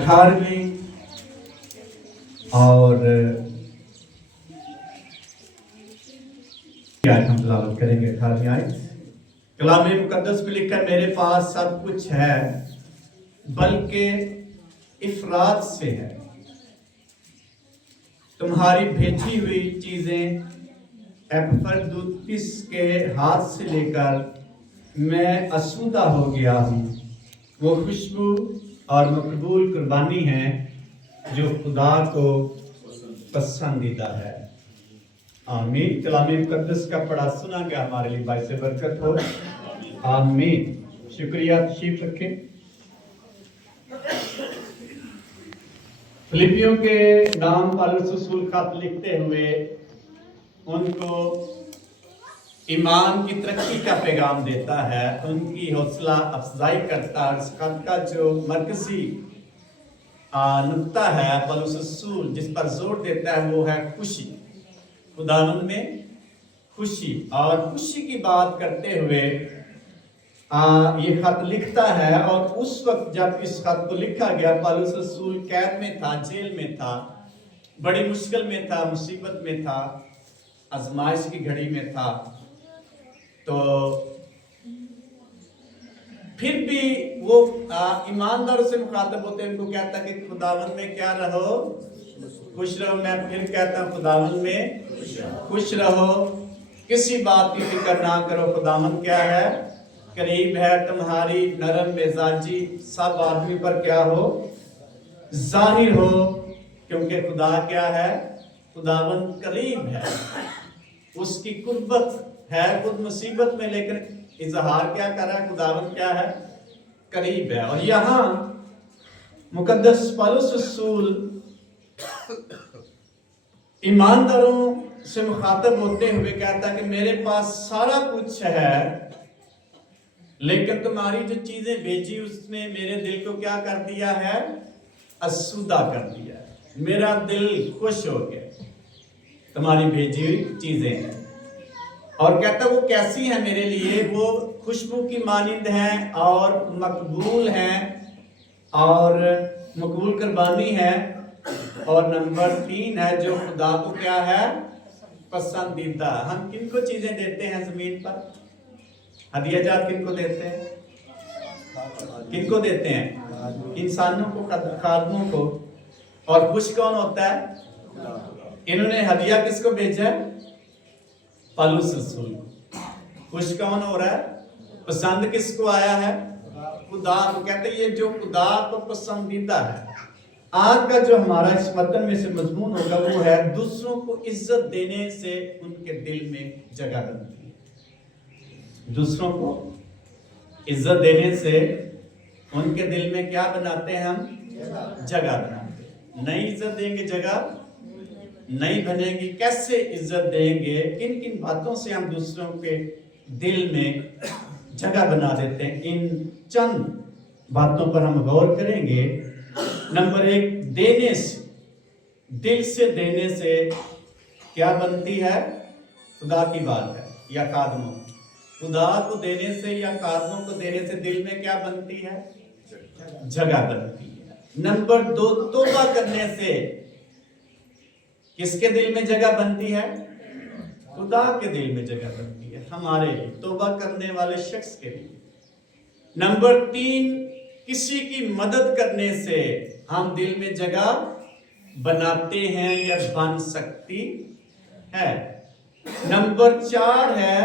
18वीं और हम तिलावत करेंगे 18वीं आयत। कलाम मुकद्दस में लिखा, मेरे पास सब कुछ है बल्कि इफरात से है, तुम्हारी भेजी हुई चीजें एपफ्रोदितुस के हाथ से लेकर मैं आसूदा हो गया हूँ। वो खुशबू और मकबूल कुर्बानी है जो खुदा को पसंदीदा है। आमीन। कलाम मुकद्दस का पढ़ा सुना गया हमारे लिए बाइस बरकत हो। आमीन। शुक्रिया। तशरीफ रखें। फिलिपियों के नाम पौलुस रसूल खत लिखते हुए उनको ईमान की तरक्की का पैगाम देता है, उनकी हौसला अफजाई करता है। इस खत का जो मरकजी नुक्ता है पौलुस रसूल जिस पर जोर देता है वो है खुशी, खुदावंद में खुशी। और खुशी की बात करते हुए ये खत लिखता है। और उस वक्त जब इस खत को लिखा गया पौलुस रसूल कैद में था, जेल में था, बड़ी मुश्किल में था, मुसीबत में था, आजमाइश की घड़ी में था। तो फिर भी वो ईमानदारों से मुखातब होते हैं, उनको कहता कि खुदावंद में क्या रहो, खुश रहो। मैं फिर कहता हूँ खुदावंद में खुश रहो, किसी बात की फिक्र ना करो। खुदावंद क्या है, करीब है। तुम्हारी नरम मिजाजी सब आदमी पर क्या हो, जाहिर हो, क्योंकि खुदा क्या है, खुदावंद करीब है, उसकी कुर्बत है खुद मुसीबत में, लेकिन इजहार क्या कर रहा है, खुदावंद क्या है, करीब है। और यहाँ मुकद्दस पौलुस रसूल ईमानदारों से मुखातब होते हुए कहता कि मेरे पास सारा कुछ है, लेकिन तुम्हारी जो चीजें भेजी उसने मेरे दिल को क्या कर दिया है, आसूदा कर दिया है। मेरा दिल खुश हो गया तुम्हारी भेजी हुई चीजें हैं। और कहता वो कैसी है मेरे लिए, वो खुशबू की मानिंद हैं और मकबूल हैं और मकबूल कुर्बानी है। और नंबर 3 है जो खुदा को क्या है, पसंदीदा। हम किनको चीजें देते हैं जमीन पर, हदिया जात किनको देते हैं, किनको देते हैं, इंसानों को, खादमों को। और खुश कौन होता है, इन्होंने हदिया किसको भेजा है, पौलुस रसूल। खुश कौन हो रहा है, पसंद किसको आया है, खुदा को। कहते हैं ये जो खुदा को पसंदीदा है। आज का जो हमारा इस वतन में से मजमून होगा वो है दूसरों को इज्जत देने से उनके दिल में जगह बनती है। दूसरों को इज्जत देने से उनके दिल में क्या बनाते हैं, हम जगह बनाते हैं। नहीं इज्जत देंगे जगह नहीं बनेगी। कैसे इज्जत देंगे, किन किन बातों से हम दूसरों के दिल में जगह बना देते हैं, इन चंद बातों पर हम गौर करेंगे। नंबर 1, देने से, दिल से देने से क्या बनती है, खुदा की बात है या खादमों, खुदा को देने से या खादमों को देने से दिल में क्या बनती है, जगह बनती है। नंबर 2, तौबा करने से किसके दिल में जगह बनती है, खुदा के दिल में जगह बनती है, हमारे लिए, तौबा करने वाले शख्स के लिए। नंबर 3, किसी की मदद करने से हम दिल में जगह बनाते हैं या बन सकती है। नंबर 4 है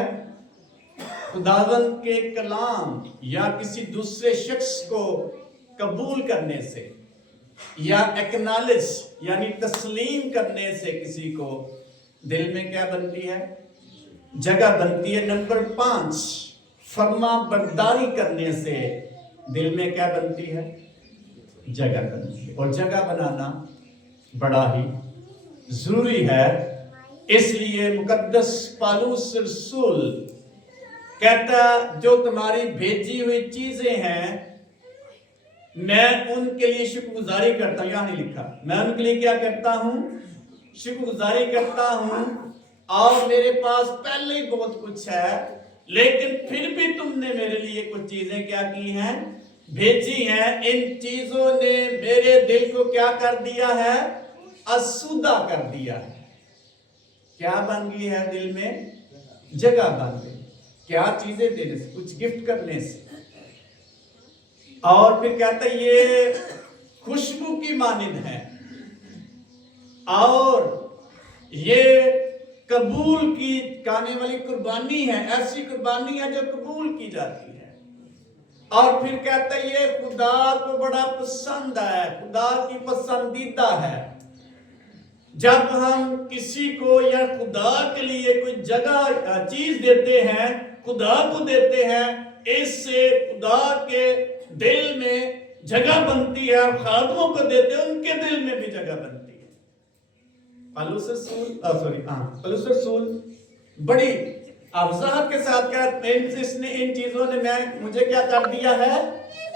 खुदावंद के कलाम या किसी दूसरे शख्स को कबूल करने से या एक्नॉलेज यानी तस्लीम करने से किसी को दिल में क्या बनती है, जगह बनती है। नंबर 5, फर्मा बरदारी करने से दिल में क्या बनती है, जगह बनती है। और जगह बनाना बड़ा ही जरूरी है। इसलिए मुकद्दस पौलुस रसूल कहता जो तुम्हारी भेजी हुई चीजें हैं मैं उनके लिए शुक्रगुजारी करता हूं। यहां नहीं लिखा, मैं उनके लिए क्या करता हूं, शुक्रगुजारी करता हूं। और मेरे पास पहले ही बहुत कुछ है, लेकिन फिर भी तुमने मेरे लिए कुछ चीजें क्या की हैं, भेजी हैं, इन चीजों ने मेरे दिल को क्या कर दिया है? असुदा कर दिया है। क्या बन गई है दिल में? जगह बन गई। क्या चीजें देने से? कुछ गिफ्ट करने से। और फिर कहता है ये खुशबू की मानिंद है और ये कबूल की जाने वाली कुर्बानी है, ऐसी कुर्बानी है जो कबूल की जाती है। और फिर कहता है ये खुदा को बड़ा पसंद है, खुदा की पसंदीदा है। जब हम किसी को या खुदा के लिए कोई जगह चीज देते हैं, खुदा को देते हैं, इससे खुदा के दिल में जगह बनती है और खादमों को देते हैं, उनके दिल में भी जगह बनती है। पौलुस रसूल बड़ी अवजाहत के साथ कहते हैं इसने इन चीजों ने मुझे क्या कर दिया है?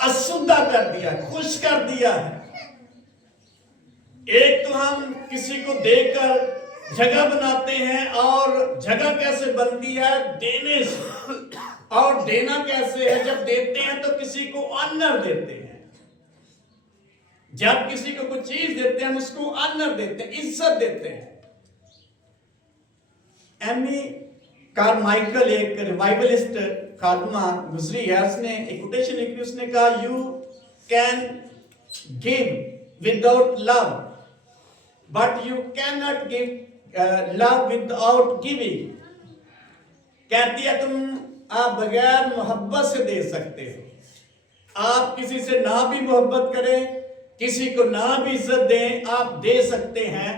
असुद्धा कर दिया, खुश कर दिया है। एक तो हम किसी को देकर जगह बनाते हैं और जगह कैसे बनती है? देने से। और देना कैसे है? जब देते हैं तो किसी को ऑनर देते हैं। जब किसी को कुछ चीज देते हैं हम उसको ऑनर देते हैं, इज्जत देते हैं। एमी कारमाइकल एक रिवाइवलिस्ट खात्मा गुजरी है, उसने एक कोटेशन लिखी, उसने कहा you can give without love but you can not give love without giving. कहती है तुम आप बगैर मोहब्बत से दे सकते हो। आप किसी से ना भी मोहब्बत करें, किसी को ना भी इज्जत दें, आप दे सकते हैं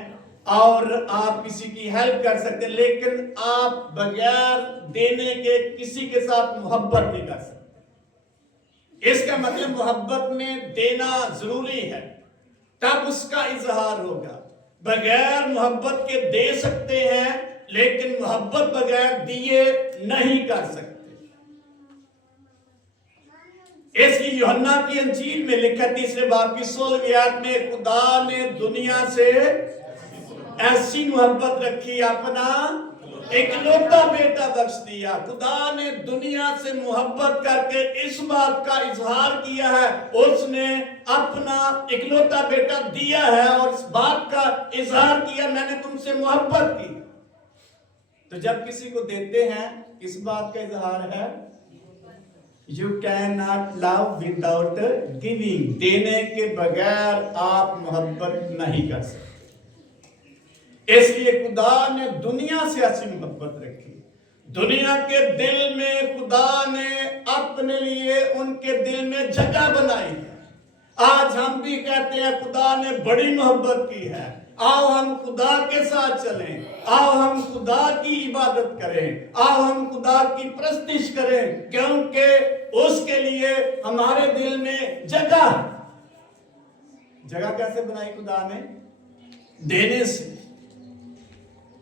और आप किसी की हेल्प कर सकते हैं, लेकिन आप बगैर देने के किसी के साथ मोहब्बत नहीं कर सकते। इसका मतलब मोहब्बत में देना जरूरी है, तब उसका इजहार होगा। बगैर मोहब्बत के दे सकते हैं लेकिन मोहब्बत बगैर दिए नहीं कर सकते। इसकी यूहन्ना की अंजील में लिखा 3 बाब की 16वीं आयत में, खुदा ने दुनिया से ऐसी मोहब्बत रखी, अपना इकलौता बेटा बख्श दिया। खुदा ने दुनिया से मोहब्बत करके इस बात का इजहार किया है, उसने अपना इकलौता बेटा दिया है और इस बात का इजहार किया मैंने तुमसे मोहब्बत की। तो जब किसी को देते हैं किस बात का इजहार है? You can not love without giving. देने के बगैर आप मोहब्बत नहीं कर सकते। इसलिए खुदा ने दुनिया से ऐसी मोहब्बत रखी, दुनिया के दिल में खुदा ने अपने लिए उनके दिल में जगह बनाई है। आज हम भी कहते हैं खुदा ने बड़ी मोहब्बत की है, आओ हम खुदा के साथ चलें, आओ हम खुदा की इबादत करें, आओ हम खुदा की प्रस्तिश करें, क्योंकि उसके लिए हमारे दिल में जगह। जगह कैसे बनाई खुदा ने? देने से,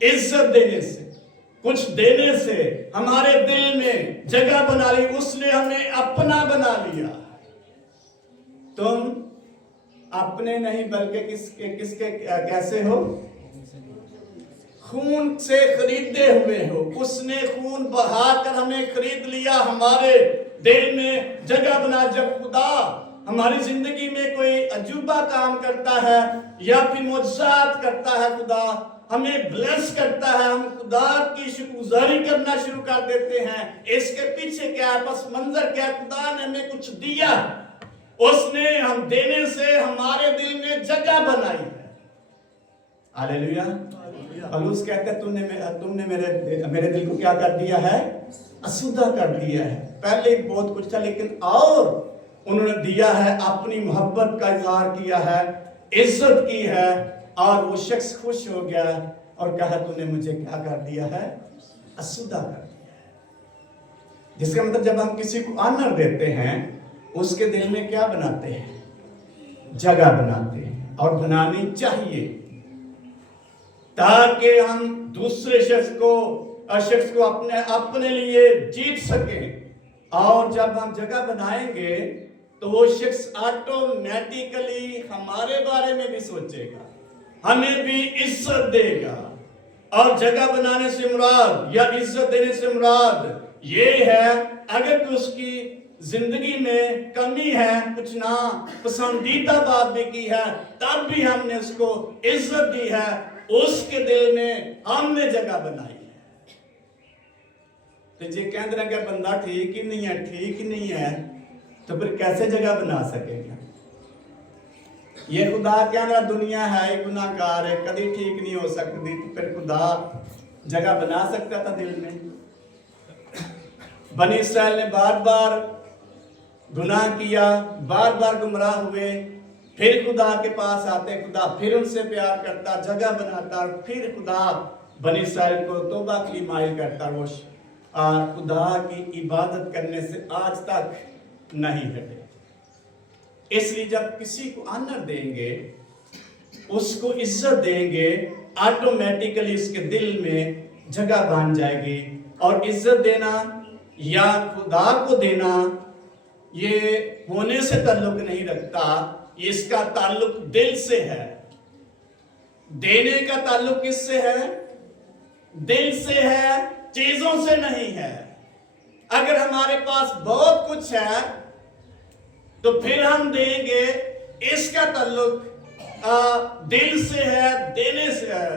इज्जत देने से, कुछ देने से हमारे दिल में जगह बना ली। उसने हमें अपना बना लिया। तुम अपने नहीं बल्कि किसके कैसे हो? खून से खरीदे हुए हो। उसने खून बहाकर हमें खरीद लिया, हमारे दिल में जगह बना। जब खुदा हमारी जिंदगी में कोई अजूबा काम करता है या फिर मुआजिज़ात करता है, खुदा हमें ब्लेस करता है, हम खुदा की शुक्रगुजारी करना शुरू कर देते हैं। इसके पीछे क्या है? पस मंजर क्या? खुदा ने हमें कुछ दिया, उसने हम देने से हमारे दिल में जगह बनाई है। हालेलुया। पौलुस कहता है तुमने मेरे दिल को क्या कर दिया है? असुद्धा कर दिया है। पहले बहुत कुछ था लेकिन और उन्होंने दिया है, अपनी मोहब्बत का इजहार किया है, इज्जत की है और वो शख्स खुश हो गया और कहा तूने मुझे क्या कर दिया है? असुद्धा कर दिया है। जिसका मतलब जब हम किसी को ऑनर देते हैं उसके दिल में क्या बनाते हैं? जगह बनाते हैं, और बनानी चाहिए ताकि हम दूसरे शख्स को अपने लिए जीत सकें। और जब हम जगह बनाएंगे तो वो शख्स ऑटोमेटिकली हमारे बारे में भी सोचेगा, हमें भी इज्जत देगा। और जगह बनाने से मुराद या इज्जत देने से मुराद ये है, अगर उसकी जिंदगी में कमी है, कुछ ना पसंदीदा बात भी की है, तब भी हमने उसको इज्जत दी है, उसके दिल में हमने जगह बनाई है। तो जे कहते हैं कि बंदा ठीक ही नहीं है, तो फिर कैसे जगह बना सकेगा? ये खुदा क्या दुनिया है, गुनाहगार है, कभी ठीक नहीं हो सकती, तो फिर खुदा जगह बना सकता था दिल में? बनी इस्राएल ने बार बार गुनाह किया, बार बार गुमराह हुए, फिर खुदा के पास आते, खुदा फिर उनसे प्यार करता, जगह बनाता, फिर खुदा बनी इस्राएल को तौबा के लिए माइल करता। वो खुदा की इबादत करने से आज तक नहीं हटे। इसलिए जब किसी को ऑनर देंगे, उसको इज्जत देंगे, ऑटोमेटिकली उसके दिल में जगह बन जाएगी। और इज्जत देना या खुदा को देना ये होने से ताल्लुक नहीं रखता, इसका ताल्लुक दिल से है। देने का ताल्लुक किससे है? दिल से है, चीजों से नहीं है। अगर हमारे पास बहुत कुछ है तो फिर हम देंगे, इसका ताल्लुक दिल से है, देने से है,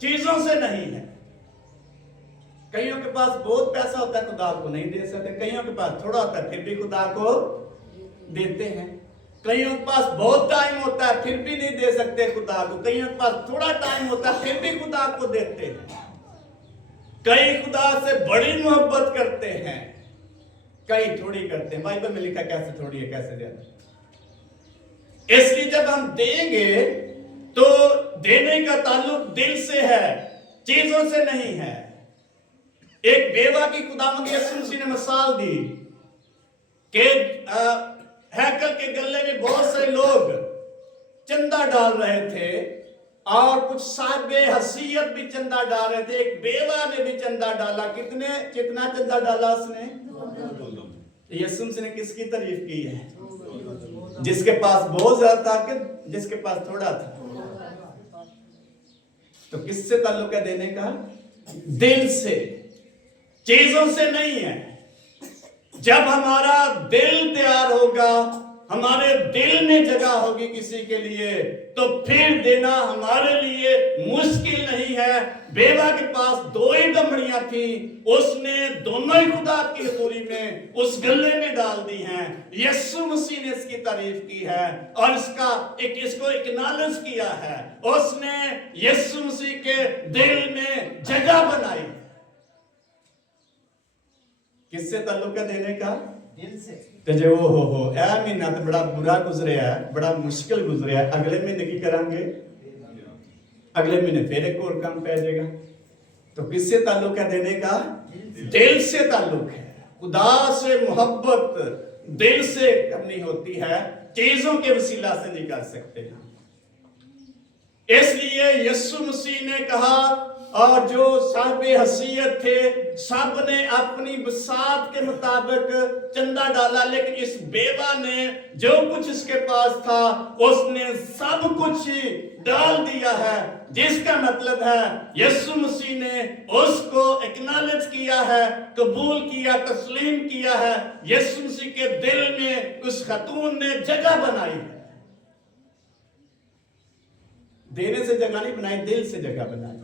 चीजों से नहीं है। कईयों के पास बहुत पैसा होता है, खुदा को नहीं दे सकते। कईयों के पास थोड़ा होता है, फिर भी खुदा को देते हैं। कईयों के पास बहुत टाइम होता है, फिर भी नहीं दे सकते खुदा को। कईयों के पास थोड़ा टाइम होता है, फिर भी खुदा को देते हैं। कई खुदा से बड़ी मोहब्बत करते हैं, कई थोड़ी करते हैं। बाइबल में लिखा कैसे थोड़ी है, कैसे ज्यादा। इसलिए जब हम देंगे तो देने का ताल्लुक दिल से है, चीजों से नहीं है। एक बेवा की खुदावंद यीशु मसीह ने मिसाल दी कि हैकल के गल्ले में बहुत से लोग चंदा डाल रहे थे और कुछ साहिबे हसीयत भी चंदा डाल रहे थे। एक बेवा ने भी चंदा डाला। कितना चंदा डाला उसने? यीशु मसीह ने किसकी तारीफ की है? जिसके पास बहुत ज्यादा था कि जिसके पास थोड़ा था। तो किससे ताल्लुक है देने का? दिल से, चीजों से नहीं है। जब हमारा दिल तैयार होगा, हमारे दिल में जगह होगी किसी के लिए, तो फिर देना हमारे लिए मुश्किल नहीं है। बेवा के पास 2 ही दमड़ियां थी, उसने दोनों ही खुदा की हजूरी में उस गल्ले में डाल दी हैं। यीशु मसीह ने इसकी तारीफ की है और इसको एक्नॉलेज किया है। उसने यीशु मसीह के दिल में जगह बनाई। किससे ताल्लुक है देने का? दिल से। तो जो हो ए महीना तो बड़ा बुरा गुजरिया है, बड़ा मुश्किल गुजरिया है, अगले महीने की करांगे? अगले महीने फिर एक और काम पै जाएगा। तो किससे ताल्लुक है देने का? दिल से ताल्लुक है। खुदा से मोहब्बत दिल से करनी होती है, चीजों के वसीला से नहीं कर सकते हैं। इसलिए यीशु मसीह ने कहा, और जो साहिबे हसीयत थे सब ने अपनी बसात के मुताबिक चंदा डाला, लेकिन इस बेवा ने जो कुछ इसके पास था उसने सब कुछ डाल दिया है। जिसका मतलब है यीशु मसीह ने उसको एक्नॉलेज किया है, कबूल किया, तस्लीम किया है। यीशु मसीह के दिल में उस खातून ने जगह बनाई है। देने से जगह नहीं बनाई, दिल से जगह बनाई,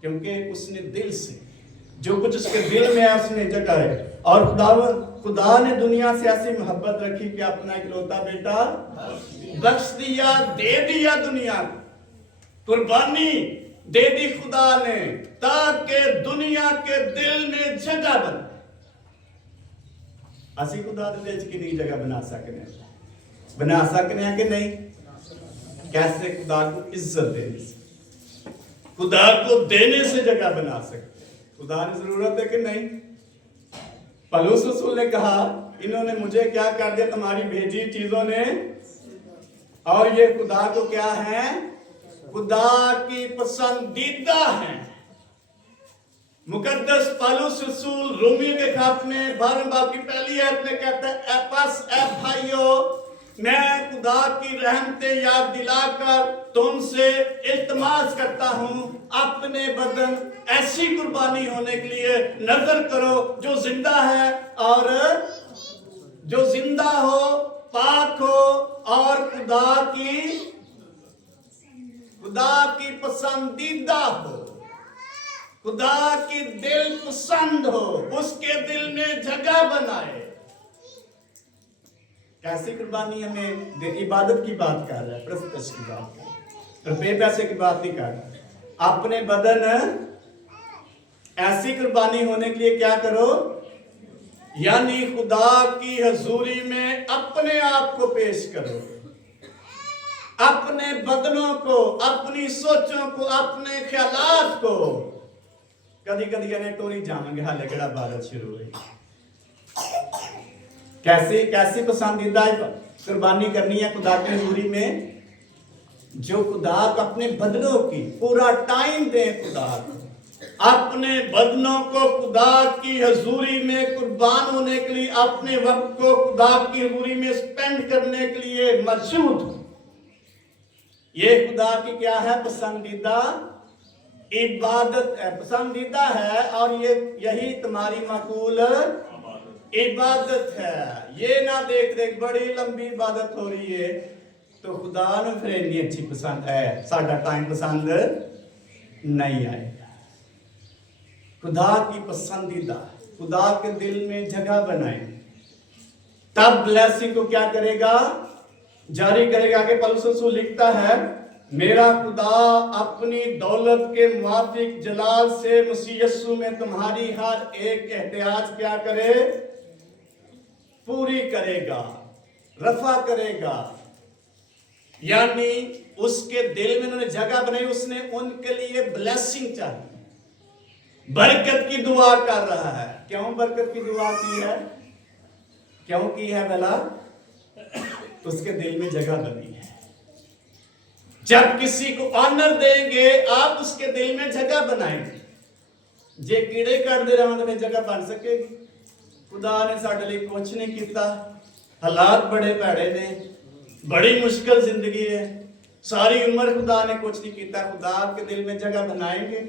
क्योंकि उसने दिल से जो कुछ उसके दिल में है उसने जगह है। और खुदा ने दुनिया से ऐसी मोहब्बत रखी कि अपना इकलौता बेटा बख्श दिया, दे दिया दुनिया को, कुर्बानी दे दी खुदा ने, ताकि दुनिया के दिल में जगह बने। असी खुदा के दिल की नहीं जगह बना सकने हैं कि नहीं? कैसे? खुदा को इज्जत देने से, खुदा को देने से जगह बना सकते। खुदा ने जरूरत है कि नहीं? पौलुस रसूल ने कहा, इन्होंने मुझे क्या कर दिया? तुम्हारी भेजी चीजों ने। और ये खुदा को क्या है? खुदा की पसंदीदा है। मुकद्दस पौलुस रसूल रोमियो के खत में 12वें बाब की पहली आयत में कहता है, बस ऐ भाइयों, मैं खुदा की रहमतें याद दिलाकर तुमसे इल्तिमास करता हूं, अपने बदन ऐसी कुर्बानी होने के लिए नजर करो जो जिंदा है और जो जिंदा हो, पाक हो और खुदा की पसंदीदा हो, खुदा की दिल पसंद हो, उसके दिल में जगह बनाए। कैसी कुर्बानी? हमें इबादत की बात कर रहा है, प्रस्तुत की बात कर रहा है, रुपये पैसे की बात नहीं कर रहा। अपने बदन ऐसी कुर्बानी होने के लिए क्या करो, यानी खुदा की हजूरी में अपने आप को पेश करो, अपने बदनों को, अपनी सोचों को, अपने ख्यालात को। कदी कदी ने टोरी जावांगे हाले केड़ा बादल शुरू हुई। कैसी पसंदीदा कुर्बानी करनी है खुदा की हजूरी में, जो खुदा को अपने बदनों की पूरा टाइम दे, खुदा को अपने बदनों को खुदा की हजूरी में कुर्बान होने के लिए, अपने वक्त को खुदा की हजूरी में स्पेंड करने के लिए मशहूद। ये खुदा की क्या है? पसंदीदा इबादत है, पसंदीदा है, और यही तुम्हारी मकबूल इबादत है। ये ना देख बड़ी लंबी इबादत हो रही है तो खुदा ने फिर इतनी अच्छी पसंद है, साडा टाइम पसंद नहीं आएगा। खुदा की पसंदीदा, खुदा के दिल में जगह बनाए, तब ब्लेसिंग को क्या करेगा? जारी करेगा। कि पौलुस रसूल लिखता है, मेरा खुदा अपनी दौलत के मुआफिक जलाल से मसीह यीशु में तुम्हारी हर एक एहतियाज क्या करे? पूरी करेगा, रफा करेगा। यानी उसके दिल में उन्होंने जगह बनाई, उसने उनके लिए ब्लेसिंग चाहिए, बरकत की दुआ कर रहा है। क्यों बरकत की दुआ की है? क्यों की है भला? उसके दिल में जगह बनी है। जब किसी को ऑनर देंगे आप, उसके दिल में जगह बनाएंगे। जे कीड़े करते रहोगे तो जगह बन सकेगी? खुदा ने साडे लिए कुछ नहीं किया, हालात बड़े भैड़े ने, बड़ी मुश्किल जिंदगी है, सारी उम्र खुदा ने कुछ नहीं किया। खुदा के दिल में जगह बनाएंगे?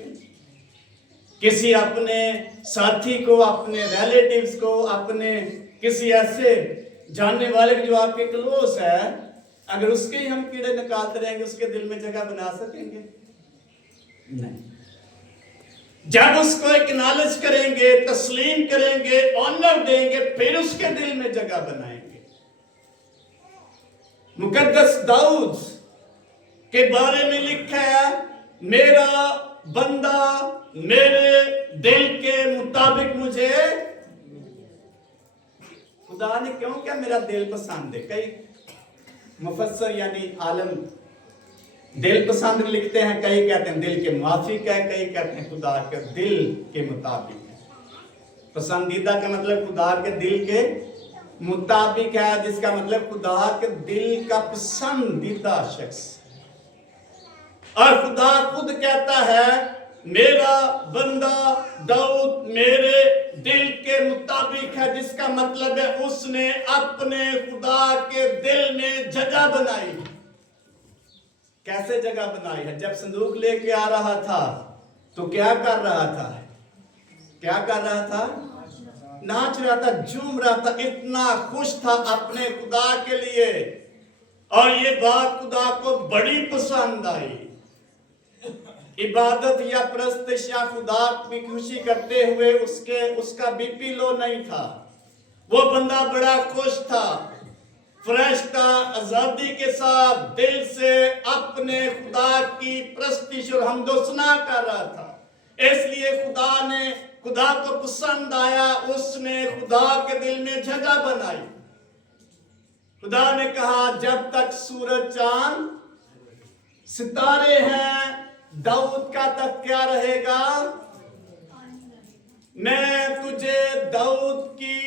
किसी अपने साथी को, अपने रिलेटिव्स को, अपने किसी ऐसे जानने वाले जो आपके क्लोज है, अगर उसके ही हम कीड़े निकालते रहेंगे, उसके दिल में जगह बना सकेंगे? नहीं। जब उसको एक्नॉलेज करेंगे, तस्लीम करेंगे, ऑनर देंगे, फिर उसके दिल में जगह बनाएंगे। मुकद्दस दाऊद के बारे में लिखा है, मेरा बंदा मेरे दिल के मुताबिक मुझे, खुदा ने क्यों क्या मेरा दिल पसंद है? कई मुफस्सर यानी आलम दिल पसंद लिखते हैं, कई कहते हैं दिल के मुआफिक है, कई कहते हैं खुदा के दिल के मुताबिक है। पसंदीदा का मतलब खुदा के दिल के मुताबिक है, जिसका मतलब खुदा के दिल का पसंदीदा शख्स। और खुदा खुद कहता है, मेरा बंदा दाऊद मेरे दिल के मुताबिक है, जिसका मतलब है उसने अपने खुदा के दिल में जगह बनाई। कैसे जगह बनाई है? जब संदूक लेके आ रहा था तो क्या कर रहा था? क्या कर रहा था? नाच रहा था, झूम रहा था, इतना खुश था अपने खुदा के लिए। और ये बात खुदा को बड़ी पसंद आई। इबादत या प्रस्तश या खुदा की खुशी करते हुए उसका बीपी लो नहीं था। वो बंदा बड़ा खुश था, फ्रेश था, आजादी के साथ दिल से अपने खुदा की प्रस्तिश और हमदोसना कर रहा था। इसलिए खुदा को पसंद आया, उसने खुदा के दिल में जगह बनाई। खुदा ने कहा, जब तक सूरज चांद सितारे हैं, दाऊद का तक क्या रहेगा? मैं तुझे दाऊद की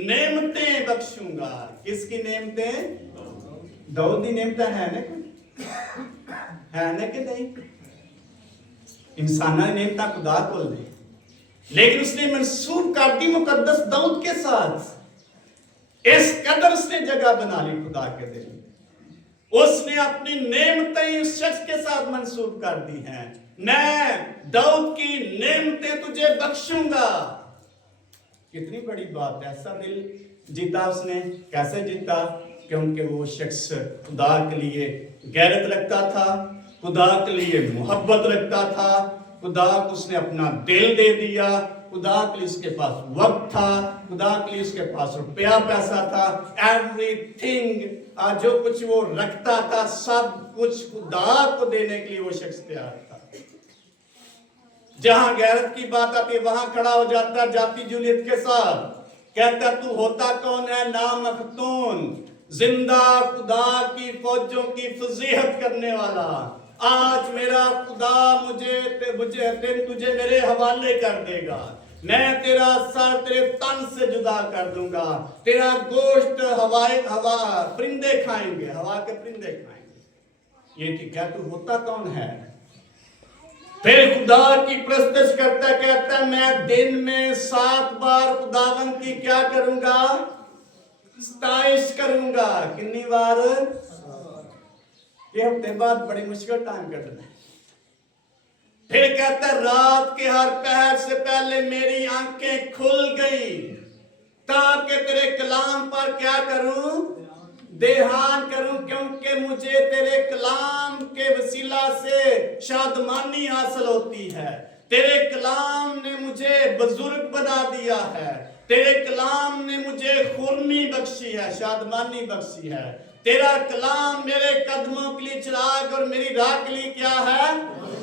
नेमतें बख्शूंगा। किसकी नेमतें? दाऊद की नेमतें है ना कि नहीं? इंसाना नेमतें खुदा को दे, लेकिन उसने मंसूब कर दी मुकद्दस दाऊद के साथ। इस कदर उसने जगह बना ली खुदा के दिल में। उसने अपनी नेमतें उस शख्स के साथ मंसूब कर दी हैं। मैं दाऊद की नेमतें तुझे बख्शूंगा। कितनी बड़ी बात है। ऐसा दिल जीता उसने। कैसे जीता? क्योंकि वो शख्स खुदा के लिए गैरत रखता था, खुदा के लिए मोहब्बत रखता था, खुदा को उसने अपना दिल दे दिया, खुदा के लिए उसके पास वक्त था, खुदा के लिए उसके पास रुपया पैसा था, एवरीथिंग जो कुछ वो रखता था सब कुछ खुदा को देने के लिए वो शख्स तैयार था। जहां गैरत की बात आती है वहां खड़ा हो जाता जाती जूलियत के साथ, कहता तू होता कौन है नामख्तून, जिंदा खुदा की फौजों की फजीहत करने वाला, आज मेरा खुदा तुझे मेरे हवाले कर देगा, मैं तेरा सर तेरे तन से जुदा कर दूंगा, तेरा गोश्त हवा परिंदे खाएंगे, हवा के परिंदे खाएंगे। ये ठीक है, तू होता कौन है? फिर खुदा की प्रस्तुत करता कहता मैं दिन में 7 बार खुदावंद की क्या करूंगा? स्ताइश करूंगा। कितनी बार? ये हफ्ते बाद बड़ी मुश्किल टाइम कटना है। फिर कहता रात के हर पहर से पहले मेरी आंखें खुल गई ताकि तेरे कलाम पर क्या करूं? ध्यान करूं, क्योंकि मुझे तेरे कलाम के वसीला से शादमानी हासिल होती है। तेरे कलाम ने मुझे बुजुर्ग बना दिया है, तेरे कलाम ने मुझे खुर्मी बख्शी है, शादमानी बख्शी है। तेरा कलाम मेरे कदमों के लिए चिराग और मेरी राह के लिए क्या है?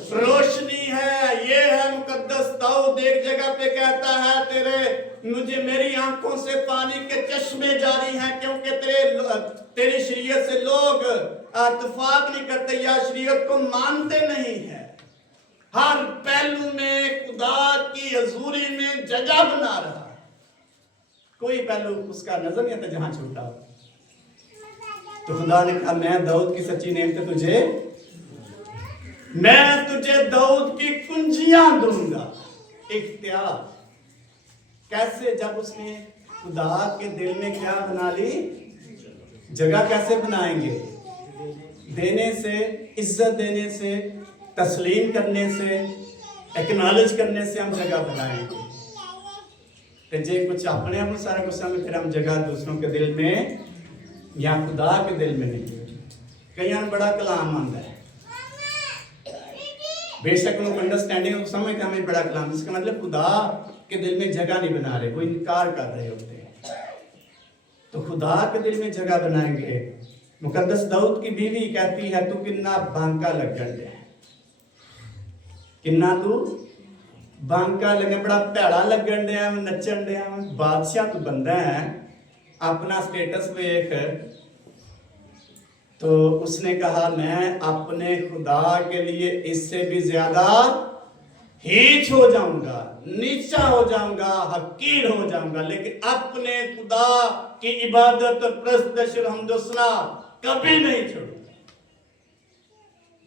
रोशनी है। ये है मुकद्दस दाऊद एक जगह पे कहता है मुझे मेरी आंखों से पानी के चश्मे जारी हैं, क्योंकि तेरी शरीयत से लोग इत्तेफाक नहीं करते या शरीयत को मानते नहीं है। हर पहलू में खुदा की हजूरी में जगह बना रहा है, कोई पहलू उसका नजर नहीं आता जहां छूटा। तो खुदा ने कहा मैं दाऊद की सच्ची नेमत मैं तुझे दाऊद की कुंजियां दूंगा। इख्तियार कैसे? जब उसने खुदा के दिल में क्या बना ली? जगह कैसे बनाएंगे? देने से, इज्जत देने से, तस्लीम करने से, एक्नॉलेज करने से हम जगह बनाएंगे। तो जे कुछ अपने आप सारा कुछ में फिर हम जगह दूसरों के दिल में या खुदा के दिल में नहीं। कई बड़ा कलाम आंदा है, बेशक लोग अंडरस्टैंडिंग समझ के हमें बड़ा कलाम, इसका मतलब खुदा के दिल में जगह नहीं बना रहे, वो इनकार कर रहे होते हैं। तो खुदा के दिल में जगह बनाएंगे। मुकद्दस दाऊद की बीवी कहती है तू किन्ना बांका लगन दे, किन्ना तू बांका लगे, बड़ा भैड़ा लगन दिया, नचन दिया। बादशाह तू बंदा है, अपना स्टेटस वेख। तो उसने कहा मैं अपने खुदा के लिए इससे भी ज्यादा हीच हो जाऊंगा, नीचा हो जाऊंगा, हकीर हो जाऊंगा, लेकिन अपने खुदा की इबादत और प्रस्तुत हमदुसना कभी नहीं छोड़ूंगा।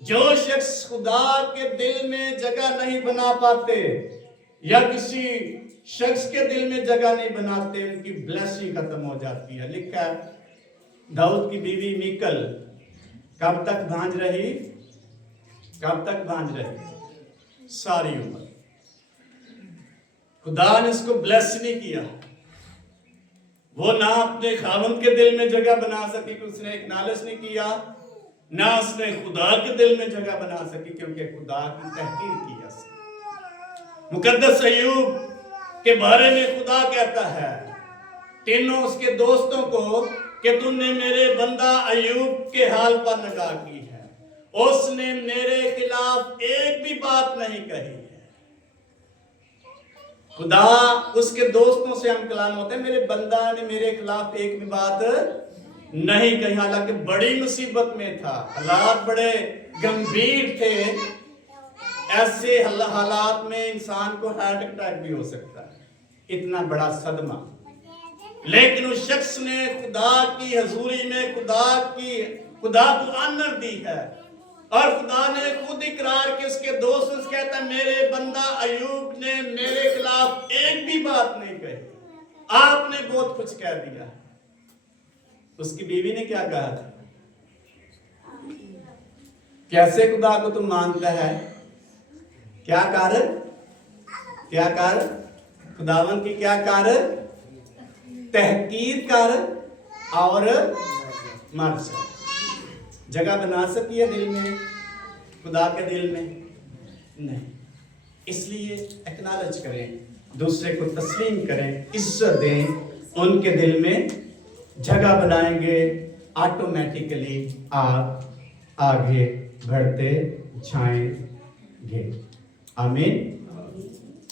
जो शख्स खुदा के दिल में जगह नहीं बना पाते या किसी शख्स के दिल में जगह नहीं बनाते, उनकी ब्लेसिंग खत्म हो जाती है। लिखा है दाऊद की बीवी मीकल कब तक भांज रही? कब तक भांज रही? सारी उम्र। खुदा ने उसको ब्लेस नहीं किया। वो ना अपने खावंद के दिल में जगह बना सकी, उसने एक्नॉलेज नहीं किया, ना उसने खुदा के दिल में जगह बना सकी, क्योंकि खुदा की तहकीर की है। मुकद्दस अय्यूब के बारे में खुदा कहता है तीनों उसके दोस्तों को कि तुमने मेरे बंदा अय्यूब के हाल पर निगाह की है, उसने मेरे खिलाफ एक भी बात नहीं कही है। खुदा उसके दोस्तों से हम कलाम होते हैं, मेरे बंदा ने मेरे खिलाफ एक भी बात नहीं कही, हालांकि बड़ी मुसीबत में था, हालात बड़े गंभीर थे। ऐसे हालात में इंसान को हार्ट अटैक भी हो सकता है, इतना बड़ा सदमा। लेकिन उस शख्स ने खुदा की हजूरी में खुदा को ऑनर दी है, और खुदा ने खुद इकरार कि उसके दोस्त से कहता मेरे बंदा अय्यूब ने मेरे खिलाफ एक भी बात नहीं कही, आपने बहुत कुछ कह दिया। उसकी बीवी ने क्या कहा था? कैसे खुदा को तुम मानता है? क्या कारण? क्या कारण? खुदावन की क्या कारण? तहकीर कर और मर जा। जगह बना सकती है दिल में, खुदा के दिल में नहीं। इसलिए एक्नॉलेज करें, दूसरे को तस्लीम करें, इज्जत दें, उनके दिल में जगह बनाएंगे, ऑटोमेटिकली आप आगे बढ़ते जाएंगे। आमीन।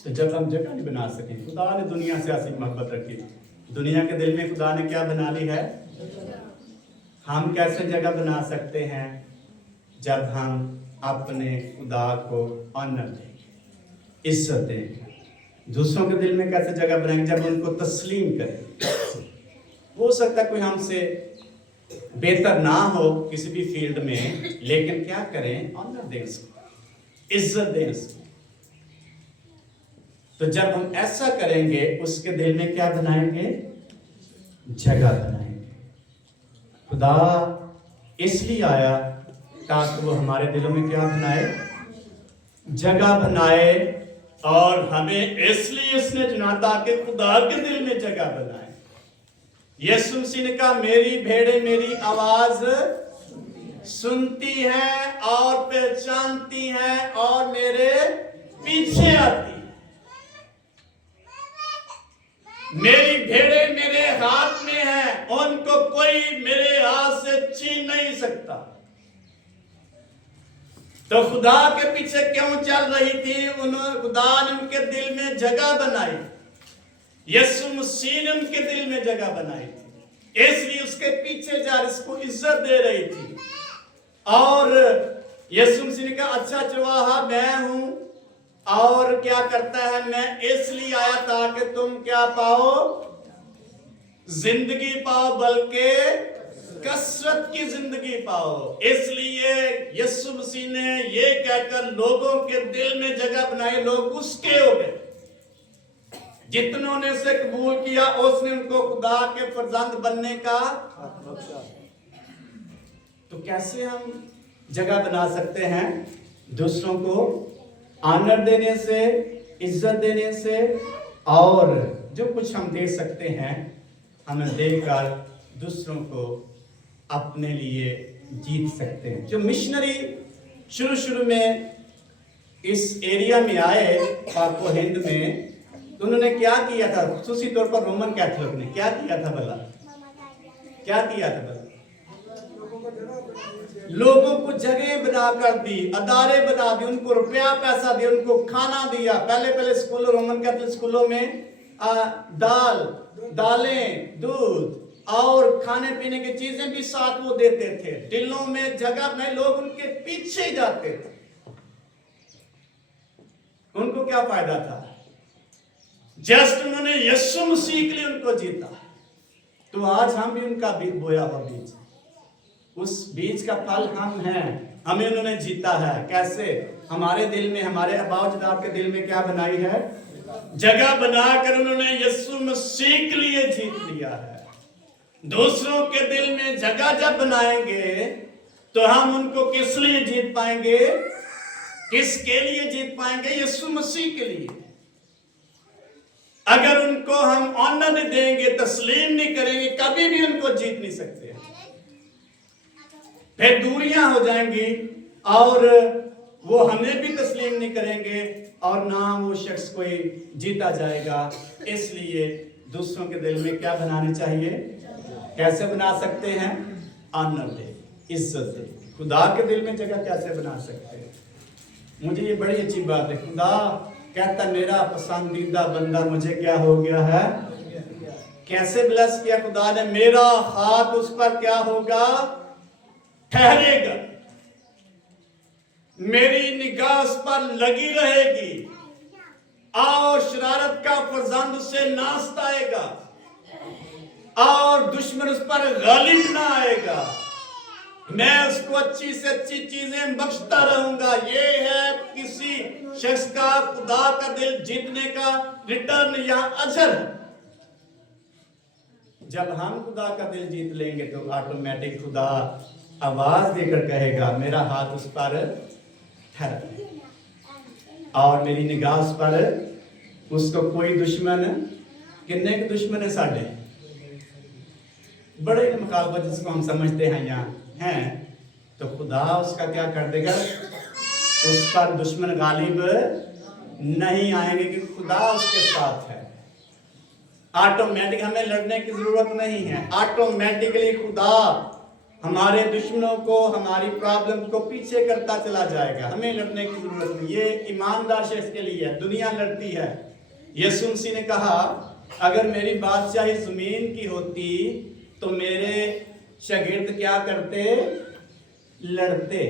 तो जब हम जगह नहीं बना सकें, खुदा ने दुनिया से ऐसी मोहब्बत रखी, दुनिया के दिल में खुदा ने क्या बना ली है? हम कैसे जगह बना सकते हैं? जब हम अपने खुदा को ऑनर देंगे, इज्जत देंगे। दूसरों के दिल में कैसे जगह बनाएंगे? जब उनको तस्लीम करें। हो सकता है कोई हमसे बेहतर ना हो किसी भी फील्ड में, लेकिन क्या करें? ऑनर दें उसको, इज्जत दें उसको। तो जब हम ऐसा करेंगे, उसके दिल में क्या बनाएंगे? जगह बनाएंगे। खुदा इसलिए आया ताकि वो हमारे दिलों में क्या बनाए? जगह बनाए। और हमें इसलिए उसने चुना ताकि खुदा के दिल में जगह बनाए। यीशु मसीह ने कहा, मेरी भेड़ें मेरी आवाज सुनती हैं और पहचानती हैं और मेरे पीछे आती हैं। मेरी भेड़ें मेरे हाथ में हैं, उनको कोई मेरे हाथ से छीन नहीं सकता। तो खुदा के पीछे क्यों चल रही थी? उन्होंने, खुदा ने उनके दिल में जगह बनाई। यीशु मसीह ने उनके दिल में जगह बनाई थी, इसलिए उसके पीछे जा रही, उसको इज्जत दे रही थी। और यीशु मसीह ने कहा, अच्छा चरवाहा मैं हूं, और क्या करता है? मैं इसलिए आया ताकि तुम क्या पाओ? जिंदगी पाओ, बल्कि कसरत की जिंदगी पाओ। इसलिए यीशु मसीह ने ये कहकर लोगों के दिल में जगह बनाई, लोग उसके हो गए। जितनों ने उसे कबूल किया, उसने उनको खुदा के फर्जंद बनने का। तो कैसे हम जगह बना सकते हैं? दूसरों को ऑनर देने से, इज्जत देने से, और जो कुछ हम दे सकते हैं, हमें देकर दूसरों को अपने लिए जीत सकते हैं। जो मिशनरी शुरू में इस एरिया में आए, पाको हिंद में, तो उन्होंने क्या किया था? खासूसी तौर पर रोमन कैथोलिक ने क्या किया था भला? क्या किया था भला? लोगों को जगह बना कर दी, अदारे बना दी, उनको रुपया पैसा दिया, उनको खाना दिया। पहले स्कूलों, रोमन कैथोलिक स्कूलों में दालें, दूध और खाने पीने की चीजें भी साथ वो देते थे। दिलों में जगह बनाई, लोग उनके पीछे जाते थे। उनको क्या फायदा था? जस्ट उन्होंने यीशु मसीह के लिए उनको जीता। तो आज हम भी उनका बोया हुआ बीज, उस बीज का फल हम हैं। हमें उन्होंने जीता है। कैसे? हमारे दिल में, हमारे अबाउजदाद के दिल में क्या बनाई है? जगह बनाकर उन्होंने यीशु मसीह के लिए जीत लिया है। दूसरों के दिल में जगह जब बनाएंगे, तो हम उनको किस लिए जीत पाएंगे? किसके लिए जीत पाएंगे? यीशु मसीह के लिए। अगर उनको हम ऑनर नहीं देंगे, तस्लीम नहीं करेंगे, कभी भी उनको जीत नहीं सकते। फिर दूरियां हो जाएंगी और वो हमें भी तस्लीम नहीं करेंगे और ना वो शख्स कोई जीता जाएगा। इसलिए दूसरों के दिल में क्या बनाने चाहिए? कैसे बना सकते हैं? ऑनर दे, इज्जत दे। खुदा के दिल में जगह कैसे बना सकते हैं? मुझे ये बड़ी अच्छी बात है। खुदा कहता, मेरा पसंदीदा बंदा मुझे क्या हो गया है? कैसे ब्लेस किया खुदा ने? मेरा हाथ उस पर क्या होगा? ठहरेगा। मेरी निगाह उस पर लगी रहेगी और शरारत का फर्जंद उसे नास्त आएगा और दुश्मन उस पर गालिब ना आएगा। मैं उसको अच्छी से अच्छी चीजें बख्शता रहूंगा। ये है किसी शख्स का खुदा का दिल जीतने का रिटर्न या अजर। जब हम खुदा का दिल जीत लेंगे तो ऑटोमेटिक खुदा आवाज देकर कहेगा, मेरा हाथ उस पर ठहरा और मेरी निगाह उस पर। उसको कोई दुश्मन, कितने के दुश्मन है? साढ़े बड़े मुखालफत जिसको हम समझते हैं यहाँ हैं, तो खुदा उसका क्या कर देगा, उस पर दुश्मन गालिब नहीं आएंगे क्योंकि खुदा उसके साथ है। ऑटोमेटिक हमें लड़ने की जरूरत नहीं है, ऑटोमेटिकली खुदा हमारे दुश्मनों को, हमारी प्रॉब्लम को पीछे करता चला जाएगा, हमें लड़ने की जरूरत नहीं। ये ईमानदार शख्स के लिए है, दुनिया लड़ती है। यीशु मसीह ने कहा अगर मेरी बादशाही जमीन की होती तो मेरे शागिर्द क्या करते, लड़ते।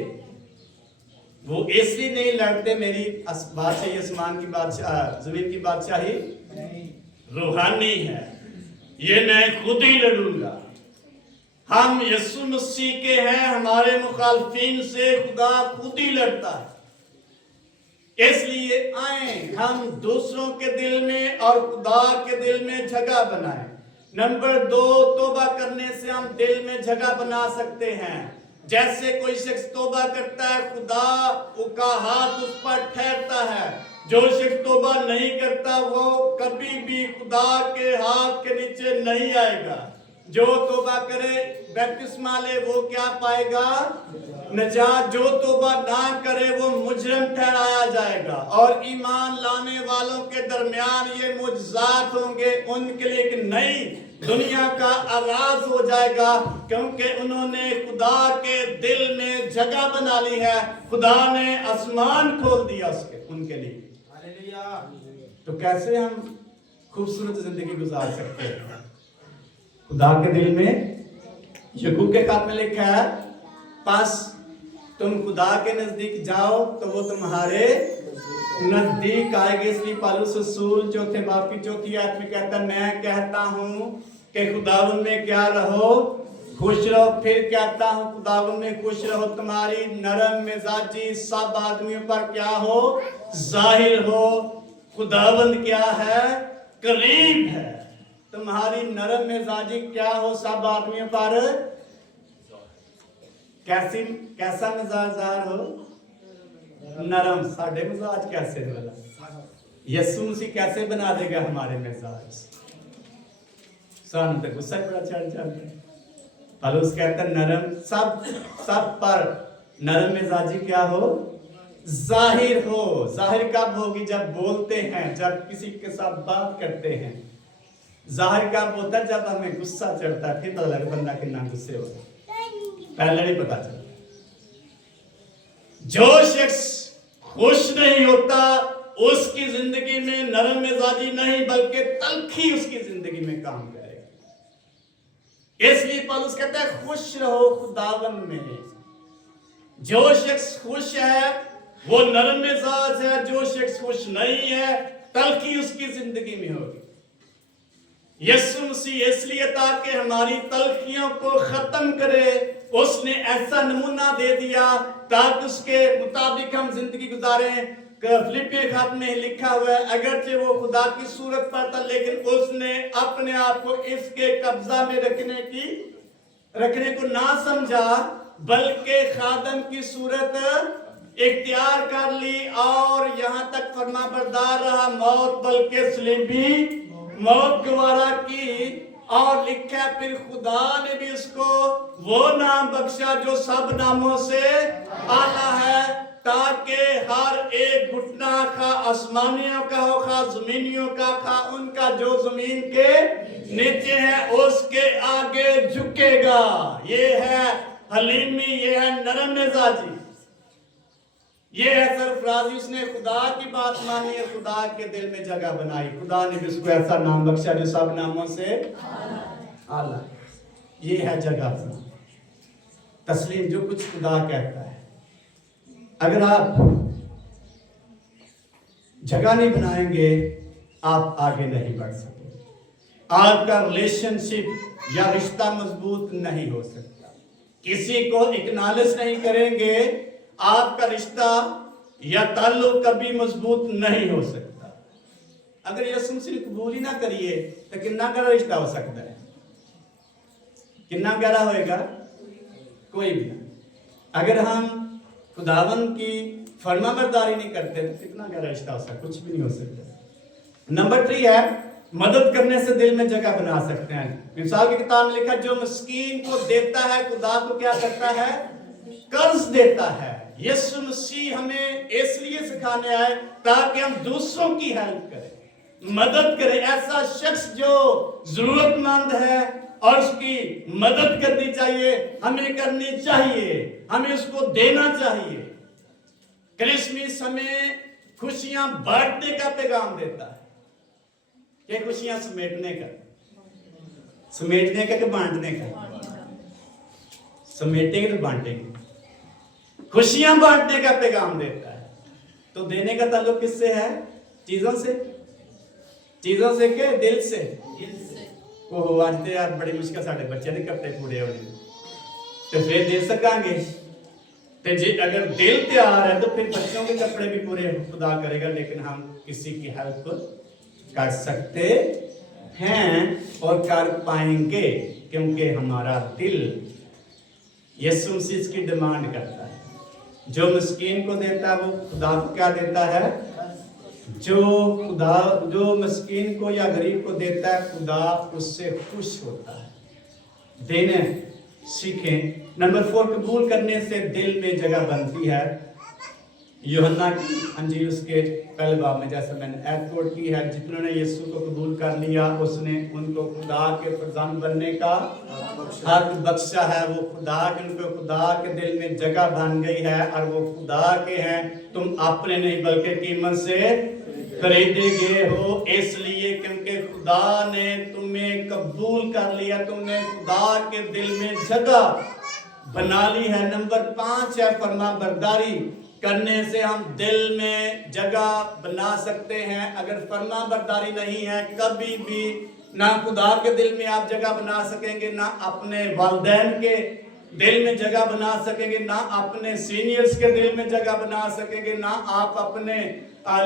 वो इसलिए नहीं लड़ते, मेरी बादशाही आसमान की बादशाह, जमीन की बादशाही रूहानी है, ये मैं खुद ही लड़ूंगा। हम यीशु मसीह के हैं, हमारे मुखालफिन से खुदा खुद ही लड़ता है। इसलिए आए हम दूसरों के दिल में और खुदा के दिल में जगह बनाएं। नंबर 2, तौबा करने से हम दिल में जगह बना सकते हैं। जैसे कोई शख्स तौबा करता है, खुदा का हाथ उस पर ठहरता है। जो शख्स तौबा नहीं करता वो कभी भी खुदा के हाथ के नीचे नहीं आएगा। जो तौबा करे, बपतिस्मा ले, वो क्या पाएगा, नजात। जो तौबा ना करे वो मुजरिम ठहराया जाएगा। और ईमान लाने वालों के दरमियान ये मुजज़ात होंगे, उनके लिए एक नई दुनिया का आगाज हो जाएगा, क्योंकि उन्होंने खुदा के दिल में जगह बना ली है। खुदा ने आसमान खोल दिया उनके लिए। तो कैसे हम खूबसूरत जिंदगी गुजार सकते हैं खुदा के दिल में? यकूब के खात में लिखा है, पास तुम खुदा के नजदीक जाओ तो वो तुम्हारे नजदीक आएंगे। इसलिए पौलुस रसूल चौथे बाब की चौथी आयत में कहता है, मैं कहता हूं कि खुदावन में क्या रहो, खुश रहो। फिर कहता हूं खुदावन में खुश रहो। तुम्हारी नरम मिजाजी सब आदमियों पर क्या हो, जाहिर हो। खुदावन क्या है, करीब है। तुम्हारी नरम मिजाजी क्या हो, सब आदमियों पर कैसा मिजाज ज़ाहिर हो, नरम। साढ़े मिजाज कैसे वाला, यीशु मसीह कैसे बना देगा हमारे मिजाज? सन तो गुस्सा बड़ा चढ़ जाता है। पौलुस कहता है नरम, सब पर नरम मिजाजी क्या हो, जाहिर हो। जाहिर कब होगी, जब बोलते हैं, जब किसी के साथ बात करते हैं। जाहिर कब होता है, जब हमें गुस्सा चढ़ता है, फिर पता लगे बंदा कितना गुस्से होता है, पहले नहीं पता चलता। जो शख्स खुश नहीं होता उसकी जिंदगी में नरम मिजाजी नहीं बल्कि तलखी उसकी जिंदगी में काम करेगा। इसलिए पौलुस कहता है खुश रहो खुदावन में। जो शख्स खुश है वो नरम मिजाज है, जो शख्स खुश नहीं है तलखी उसकी जिंदगी में होगी। यीशु मसीह इसलिए ताकि हमारी तलखियों को खत्म करे, उसने ऐसा नमूना दे दिया ताकि उसके मुताबिक हम जिंदगी गुजारें। फिलिपियों खात में लिखा हुआ है, अगरचे वो खुदा की सूरत पर था लेकिन उसने अपने आप को इसके कब्जा में रखने को ना समझा, बल्कि खादम की सूरत इख्तियार कर ली और यहां तक फरमाबरदार रहा, मौत बल्कि सलीबी मौत गवारा की। और लिखा फिर खुदा ने भी उसको वो नाम बख्शा जो सब नामों से आला है, ताकि हर एक घुटना खा, आसमानियों का हो खा, जमीनियों का खा, उनका जो जमीन के नीचे है उसके आगे झुकेगा। ये है हलीमी, ये है नरम मिजाजी, ये है सरफराजी। उसने खुदा की बात मानी है, खुदा के दिल में जगह बनाई। खुदा ने भी उसको ऐसा नाम बख्शा जो सब नामों से आला। ये है जगह तस्लीम, जो कुछ खुदा कहता है। अगर आप जगह नहीं बनाएंगे आप आगे नहीं बढ़ सकते। आपका रिलेशनशिप या रिश्ता मजबूत नहीं हो सकता। किसी को एक्नॉलेज नहीं करेंगे, आपका रिश्ता या ताल्लुक कभी मजबूत नहीं हो सकता। अगर यीशु मसीह कबूल ही ना करिए तो कितना गहरा रिश्ता हो सकता है? कितना गहरा होएगा? कोई भी नहीं। अगर हम खुदावन की फरमाबरदारी नहीं करते तो कितना गहरा रिश्ता हो सकता? कुछ भी नहीं हो सकता। नंबर 3 है मदद करने से दिल में जगह बना सकते हैं। मिसाल की किताब में लिखा, जो मिस्कीन को देता है खुदा को क्या करता है? कर्ज देता है। यीशु मसीह हमें इसलिए सिखाने आए ताकि हम दूसरों की हेल्प करें, मदद करें। ऐसा शख्स जो जरूरतमंद है और उसकी मदद करनी चाहिए, हमें करनी चाहिए, हमें उसको देना चाहिए। क्रिसमस हमें खुशियां बांटने का पैगाम देता है। ये खुशियां समेटने का कि बांटने का? समेटेंगे तो बांटेंगे। खुशियां बांटने का पैगाम देता है। तो देने का ताल्लुक किससे है? चीजों से। चीजों से के दिल से। ओह आज तो यार बड़ी मुश्किल साढ़े बच्चे ने कपड़े पूरे हो गए तो फिर दे सकांगे। तो जी अगर दिल तैयार है तो फिर बच्चों के कपड़े भी पूरे खुदा करेगा। लेकिन हम किसी की हेल्प कर सकते हैं और कर पाएंगे क्योंकि हमारा दिल यीशु मसीह की डिमांड करता है। जो मिस्कीन को देता है वो खुदा को क्या देता है? जो मिस्कीन को या गरीब को देता है खुदा उससे खुश होता है। देने सीखें। नंबर 4, कबूल करने से दिल में जगह बनती है। यूहन्ना की अंजील उसके पहले बाब में जैसे मैंने ऐड कोट की है, जितनों ने यीशु को कबूल कर लिया उसने उनको खुदा के फरजंद बनने का हक बख्शा है। वो खुदा के, उनको खुदा के दिल में जगह बन गई है और वो खुदा के हैं। तुम अपने नहीं बल्कि कीमत से खरीदे गए हो, इसलिए क्योंकि खुदा ने तुम्हें कबूल कर लिया, तुमने खुदा के दिल में जगह बना ली है। नंबर 5 है फरमाबरदारी करने से हम दिल में जगह बना सकते हैं। अगर फरमाबरदारी नहीं है कभी भी ना खुदा के दिल में आप जगह बना सकेंगे, ना अपने वालिदैन के दिल में जगह बना सकेंगे, ना अपने सीनियर्स के दिल में जगह बना सकेंगे, ना आप अपने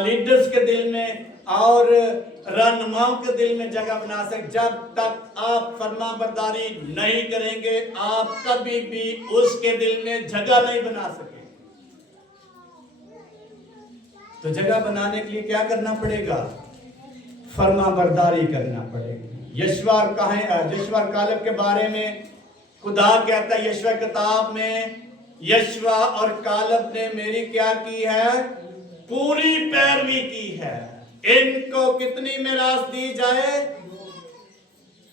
लीडर्स के दिल में और रहनुमाओं के दिल में जगह बना सके। जब तक आप फरमाबरदारी नहीं करेंगे आप कभी भी उसके दिल में जगह नहीं बना सकेंगे। तो जगह बनाने के लिए क्या करना पड़ेगा? फरमाबरदारी करना पड़ेगी। यशवा कालेब के बारे में खुदा कहता है यशवा किताब में, यशवा और कालेब ने मेरी क्या की है? पूरी पैरवी की है। इनको कितनी मिरास दी जाए?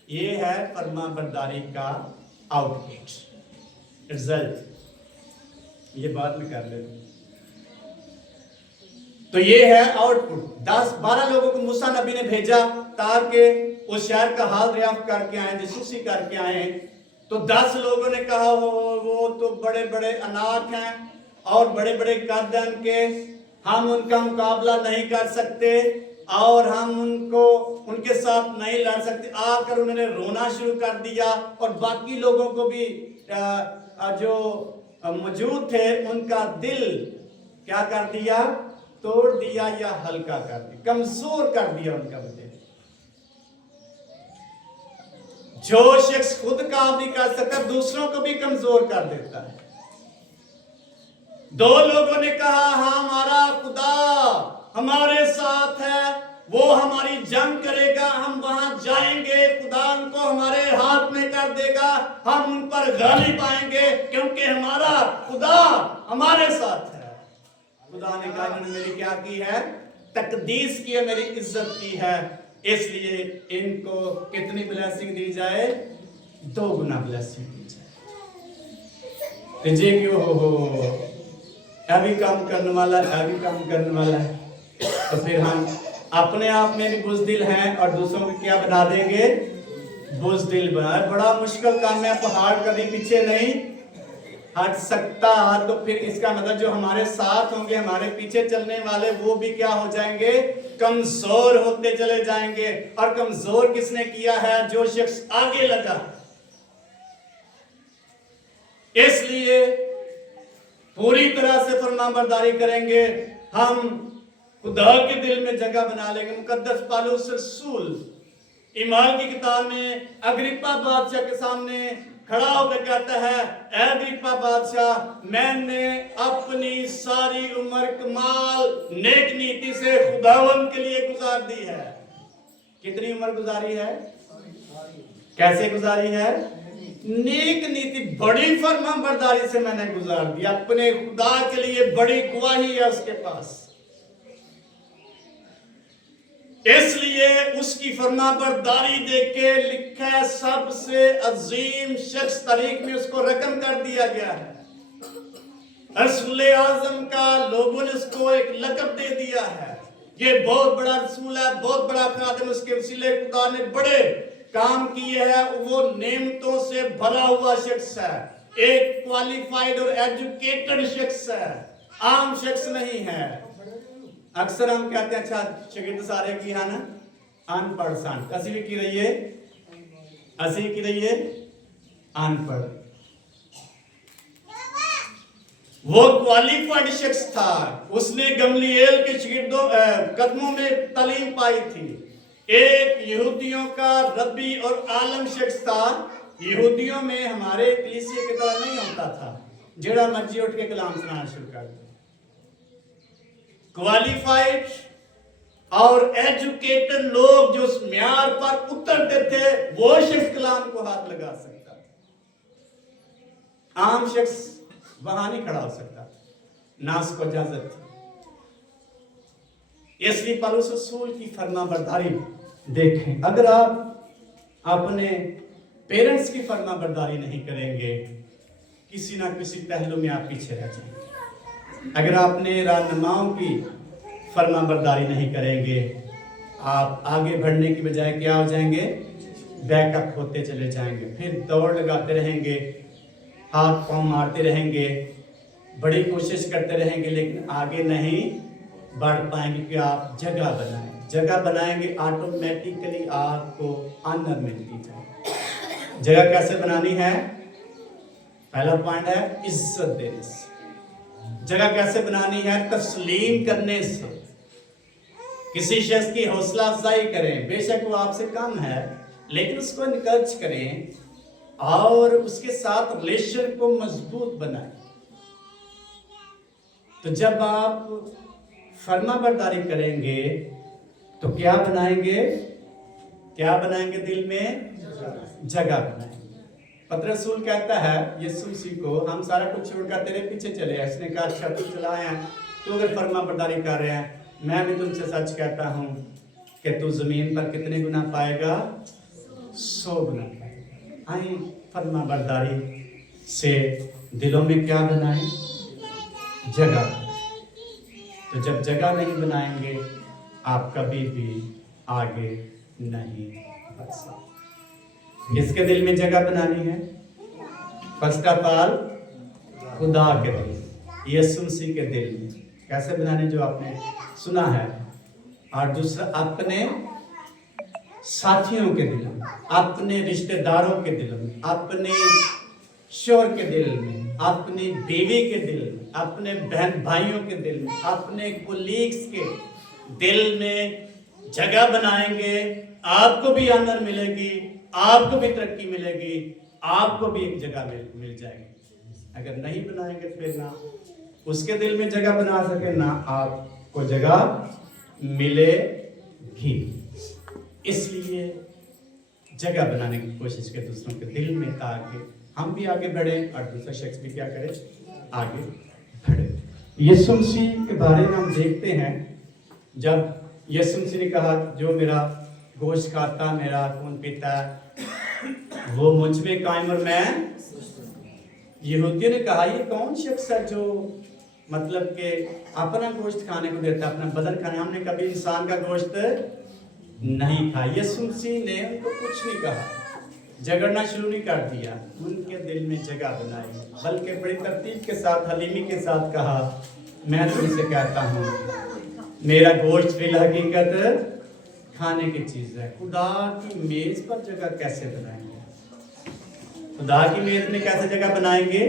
ये है फरमाबरदारी का आउटपुट, रिजल्ट। ये बात में कर लेते। तो ये है आउटपुट। 10-12 लोगों को मूसा नबी ने भेजा ताकि उस शहर का हाल दरियाफ्त करके आए, जासूसी करके आए। तो 10 लोगों ने कहा वो तो बड़े बड़े अनाथ हैं और बड़े बड़े कद के, हम उनका मुकाबला नहीं कर सकते और हम उनके साथ नहीं लड़ सकते। आकर उन्होंने रोना शुरू कर दिया और बाकी लोगों को भी जो मौजूद थे उनका दिल क्या कर दिया? तोड़ दिया या हल्का कर दिया, कमजोर कर दिया उनका दिल। जो शख्स खुद काम नहीं कर सकता दूसरों को भी कमजोर कर देता है। 2 लोगों ने कहा हमारा खुदा हमारे साथ है, वो हमारी जंग करेगा, हम वहां जाएंगे, खुदा उनको हमारे हाथ में कर देगा, हम उन पर गालिब आएंगे क्योंकि हमारा खुदा हमारे साथ है। खुदा ने कहा इन्होंने मेरी क्या की है? तकदीस की है, मेरी इज्जत की है, इसलिए इनको कितनी ब्लेसिंग दी जाए? 2 गुना ब्लेसिंग दी जाए। तो जे क्यों हो अभी काम करने वाला है। तो फिर हम अपने आप में भी बुज़दिल हैं और दूसरों को क्या बना देंगे? बुज़दिल बना। बड़ा मुश्किल काम है, पहाड़ कभी पीछे नहीं हट सकता। तो फिर इसका मतलब जो हमारे साथ होंगे, हमारे पीछे चलने वाले, वो भी क्या हो जाएंगे? कमजोर होते चले जाएंगे। और कमजोर किसने किया है? जो शख्स आगे लगा। इसलिए पूरी तरह से फरमाबरदारी करेंगे, हम खुदा के दिल में जगह बना लेंगे। मुकद्दस पौलुस रसूल ईमान की किताब में अग्रिप्पा बादशाह के सामने खड़ा होकर कहता है, ऐ अग्रिप्पा बादशाह, मैंने अपनी सारी उम्र कमाल नेक नीति से खुदावंद के लिए गुजार दी है। कितनी उम्र गुजारी है? कैसे गुजारी है? नेक नीति, बड़ी फरमाबरदारी से मैंने गुजार दी। अपने खुदा के लिए बड़ी गवाही है उसके पास, इसलिए उसकी फरमाबरदारी देख के लिखा है सबसे अजीम शख्स तारीख में उसको रकम कर दिया गया है। रसूल आजम का लोगों ने उसको एक लक़ब दे दिया है, ये बहुत बड़ा रसूल है, बहुत बड़ा खादिम, उसके वसीले खुदा ने बड़े काम किए हैं। वो नेमतों से भरा हुआ शख्स है, एक क्वालिफाइड और एजुकेटेड शख्स है, आम शख्स नहीं है। अक्सर हम कहते हैं अच्छा शागिर्द सारे की है ना अनपढ़ सन, असी भी की रही है, असी की रही है अनपढ़। वो क्वालिफाइड शख्स था, उसने गमलीएल के शागिर्दों कदमों में तालीम पाई थी। एक यहूदियों का रब्बी और आलम शख्स था। यहूदियों में हमारे कलीसिया की तरह नहीं होता था जेड़ा मर्जी उठ के कलाम सुनाना शुरू कर दे। क्वालिफाइड और एजुकेटेड लोग जो उस म्यार पर उतरते थे, वो शख्स कलाम को हाथ लगा सकता था, आम शख्स वहां नहीं खड़ा हो सकता, ना उसको इजाजत थी। इसलिए पौलुस रसूल की फरमाबरदारी देखें। अगर आप अपने पेरेंट्स की फरमाबरदारी नहीं करेंगे, किसी ना किसी पहलू में आप पीछे रह जाएंगे। अगर आपने रहनुमाओं की फरमाबरदारी नहीं करेंगे, आप आगे बढ़ने की बजाय क्या हो जाएंगे? बैकअप होते चले जाएंगे, फिर दौड़ लगाते रहेंगे, हाथ पांव मारते रहेंगे, बड़ी कोशिश करते रहेंगे, लेकिन आगे नहीं बढ़ पाएंगे कि आप जगह बनाएं। जगह बनाएंगे ऑटोमेटिकली आपको ऑनर मिलती है। जगह कैसे बनानी है? पहला पॉइंट है इज्जत देने से। जगह कैसे बनानी है? तस्लीम करने से। किसी शख्स की हौसला अफजाई करें, बेशक वो आपसे कम है, लेकिन उसको इनकरेज करें और उसके साथ रिलेशन को मजबूत बनाएं। तो जब आप फरमाबरदारी करेंगे तो क्या बनाएंगे? क्या बनाएंगे? दिल में जगह बनाएंगे। पतरस रसूल कहता है यीशु मसीह को, हम सारा कुछ छोड़कर तेरे पीछे चले हैं। उसने कहा अच्छा तू चला है, तू अगर फरमाबरदारी कर रहे हैं, मैं भी तुमसे सच कहता हूं कि तू जमीन पर कितने गुना पाएगा? 100 गुना पाएगा। आए फरमाबरदारी से दिलों में क्या बनाएं? जगह। तो जब जगह नहीं बनाएंगे आप कभी भी आगे नहीं बढ़ सकते। किसके दिल में जगह बनानी है? फर्स्ट ऑफ ऑल खुदा के दिल, यीशु मसीह के दिल में। कैसे बनाने? जो आपने सुना है। और दूसरा अपने साथियों के दिल में, अपने रिश्तेदारों के दिल में, अपने शोहर के दिल में, अपनी बीवी के दिल में, अपने बहन भाइयों के दिल में, अपने कोलीग्स के दिल में जगह बनाएंगे, आपको भी आनंद मिलेगी, आपको भी तरक्की मिलेगी, आपको भी एक जगह मिल जाएगी। अगर नहीं बनाएंगे फिर ना उसके दिल में जगह बना सके, ना आपको जगह मिलेगी। इसलिए जगह बनाने की कोशिश करें दूसरों के दिल में, ताकि हम भी आगे बढ़े और दूसरा शख्स भी क्या करे? आगे बढ़े। यीशु मसीह के बारे में हम देखते हैं, जब यीशु मसीह ने कहा जो मेरा गोश्त खाता, मेरा खून पीता, वो मुझ में कायम और मैं। यहूदियों ने कहा ये कौन शख्स है जो मतलब कि अपना गोश्त खाने को देता, अपना बदन खाने? हमने कभी इंसान का गोश्त नहीं खाया। यीशु मसीह ने उनको कुछ नहीं कहा, झगड़ना शुरू नहीं कर दिया, उनके दिल में जगह बनाई, बल्कि बड़ी तरतीब के साथ, हलीमी के साथ कहा मैं तुमसे कहता हूँ मेरा गोश्त फिल हकीकत खाने की चीज है। खुदा की मेज पर जगह कैसे बनाएंगे? खुदा की मेज में कैसे जगह बनाएंगे?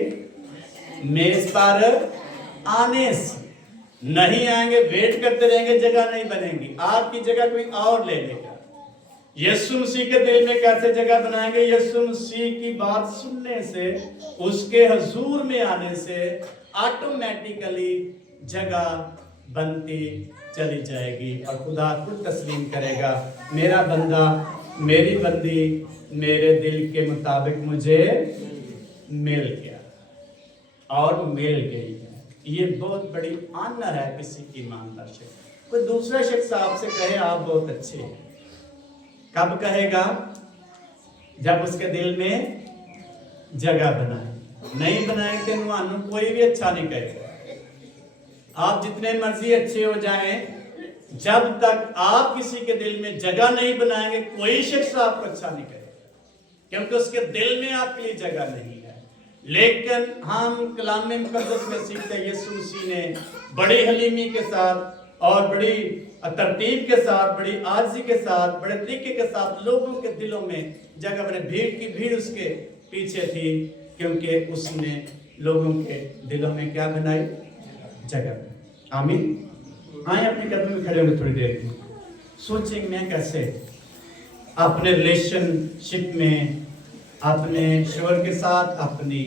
मेज पर आने से नहीं आएंगे, वेट करते रहेंगे, जगह नहीं बनेगी, आपकी जगह कोई और ले लेगा। यीशु मसीह के दिल में कैसे जगह बनाएंगे? यीशु मसीह की बात सुनने से, उसके हुजूर में आने से ऑटोमेटिकली जगह बनती चली जाएगी और खुदा खुद तस्लीम करेगा, मेरा बंदा, मेरी बंदी मेरे दिल के मुताबिक मुझे मिल गया और मिल गई है। ये बहुत बड़ी ऑनर है किसी ईमानदार शख्स। कोई दूसरा शख्स आपसे कहे आप बहुत अच्छे हैं, कब कहेगा? जब उसके दिल में जगह बनाए। नहीं बनाएंगे तो कोई भी अच्छा नहीं कहेगा। आप जितने मर्जी अच्छे हो जाएं, जब तक आप किसी के दिल में जगह नहीं बनाएंगे कोई शख्स आपको अच्छा नहीं कहेगा, क्योंकि उसके दिल में आपके लिए जगह नहीं है। लेकिन हम कलाम मुकद्दस में सीखते हैं यीशु मसीह ने बड़ी हलीमी के साथ और बड़ी तरतीब के साथ, बड़ी आर्जी के साथ, बड़े तरीके के साथ लोगों के दिलों में जगह बने। भीड़ की भीड़ उसके पीछे थी, क्योंकि उसने लोगों के दिलों में क्या बनाई? जगह। आमीन। आए अपने कदम में खड़े होंगे थोड़ी देर में, सोचेंगे मैं कैसे अपने रिलेशनशिप में अपने शोहर के साथ, अपनी